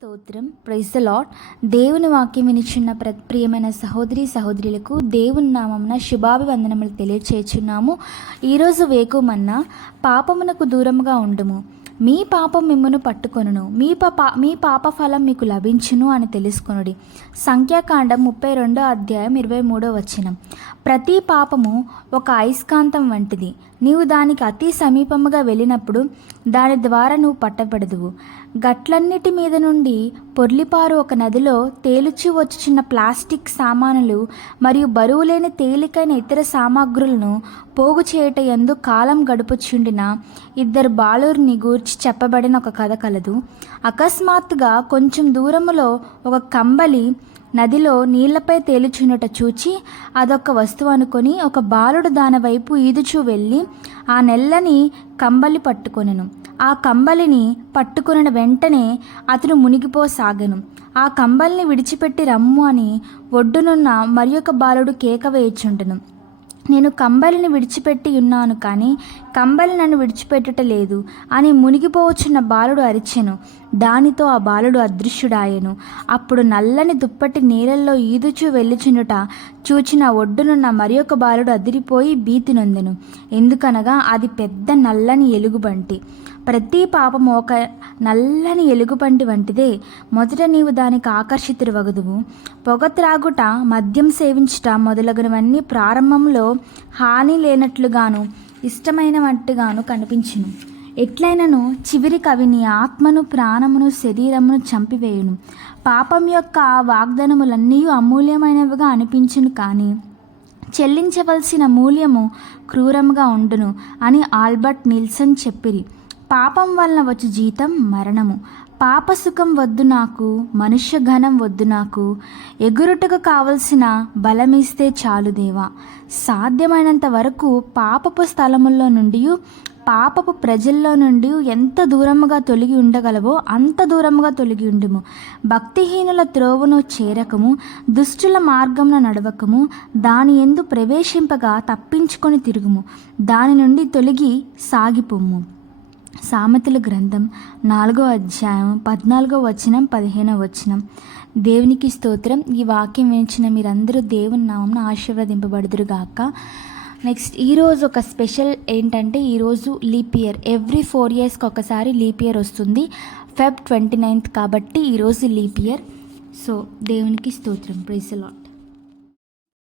స్తోత్రం. Praise the lord. దేవుని వాక్యం వినిచున్న ప్రియమైన సహోదరులకు దేవుని నామమున శుభాభివందనములు తెలియచేయుచున్నాము. ఈరోజు వేకుమన్నా పాపమునకు దూరముగా ఉండుము, మీ పాపం మిమ్మును పట్టుకొనును, మీ పాప ఫలం మీకు లభించును అని తెలుసుకొనుడి. సంఖ్యాకాండం 32:23. ప్రతి పాపము ఒక అయస్కాంతం వంటిది. నీవు దానికి అతి సమీపముగా వెళ్ళినప్పుడు దాని ద్వారా నువ్వు పట్టబడదువు. గట్లన్నిటి మీద నుండి పొర్లిపారు ఒక నదిలో తేలుచి వచ్చుచున్న ప్లాస్టిక్ సామానులు మరియు బరువులేని తేలికైన ఇతర సామాగ్రులను పోగు చేయుట యందు కాలం గడుపుచుండిన ఇద్దరు బాలురిని గూర్చి చెప్పబడిన ఒక కథ కలదు. అకస్మాత్తుగా కొంచెం దూరములో ఒక కంబలి నదిలో నీళ్లపై తేలుచున్నట చూచి అదొక వస్తువు అనుకొని ఒక బాలుడు దాని వైపు ఈదుచూ వెళ్ళి ఆ నెల్లని కంబలి పట్టుకొనెను. ఆ కంబలిని పట్టుకున్న వెంటనే అతను మునిగిపోసాగెను. ఆ కంబలిని విడిచిపెట్టి రమ్ము అని ఒడ్డునున్న మరి ఒక బాలుడు కేక వేయుచుండెను. నేను కంబలిని విడిచిపెట్టి ఉన్నాను, కానీ కంబలి నన్ను విడిచిపెట్టుట లేదు అని మునిగిపోవచ్చున్న బాలుడు అరిచెను. దానితో ఆ బాలుడు అదృశ్యుడాయెను. అప్పుడు నల్లని దుప్పటి నీళ్ళల్లో ఈదుచూ వెళ్ళుచునుట చూచిన ఒడ్డునున్న మరి ఒక బాలుడు అదిరిపోయి భీతి నొందెను. ఎందుకనగా అది పెద్ద నల్లని ఎలుగుబంటి. ప్రతి పాపము ఒక నల్లని ఎలుగుబంటి వంటిదే. మొదట నీవు దానికి ఆకర్షితుడవగుదువు. పొగ త్రాగుట, మద్యం సేవించుట మొదలగునవన్నీ ప్రారంభంలో హాని లేనట్లుగాను ఇష్టమైనట్టుగాను కనిపించును. ఎట్లయినను చివరికి అవి నీ ఆత్మను, ప్రాణమును, శరీరమును చంపివేయును. పాపం యొక్క వాగ్దానములన్నీ అమూల్యమైనవిగా అనిపించును, కానీ చెల్లించవలసిన మూల్యము క్రూరంగా ఉండును అని ఆల్బర్ట్ నిల్సన్ చెప్పిరి. పాపం వలన వచ్చు జీతం మరణము. పాప సుఖం వద్దు నాకు, మనుష్య ఘనం వద్దు నాకు, ఎగురుటకు కావలసిన బలమిస్తే చాలు దేవా. సాధ్యమైనంత వరకు పాపపు స్థలముల్లో నుండి, పాపపు ప్రజల్లో నుండి ఎంత దూరముగా తొలగి ఉండగలవో అంత దూరముగా తొలగి ఉండుము. భక్తిహీనుల త్రోవను చేరకము, దుష్టుల మార్గమున నడవకము, దాని యందు ప్రవేశింపగా తప్పించుకొని తిరుగుము, దాని నుండి తొలగి సాగిపోము. సామెతల గ్రంథం 4:14-15. దేవునికి స్తోత్రం. ఈ వాక్యం వినిచిన మీరందరూ దేవుని నామమున ఆశీర్వదింపబడుదురుగాక. నెక్స్ట్ ఈరోజు ఒక స్పెషల్ ఏంటంటే, ఈరోజు లీప్ ఇయర్. ఎవ్రీ 4 yearsకి ఒకసారి లీప్ ఇయర్ వస్తుంది. Feb 29 కాబట్టి ఈరోజు లీప్ ఇయర్. సో దేవునికి స్తోత్రం. Praise the lord.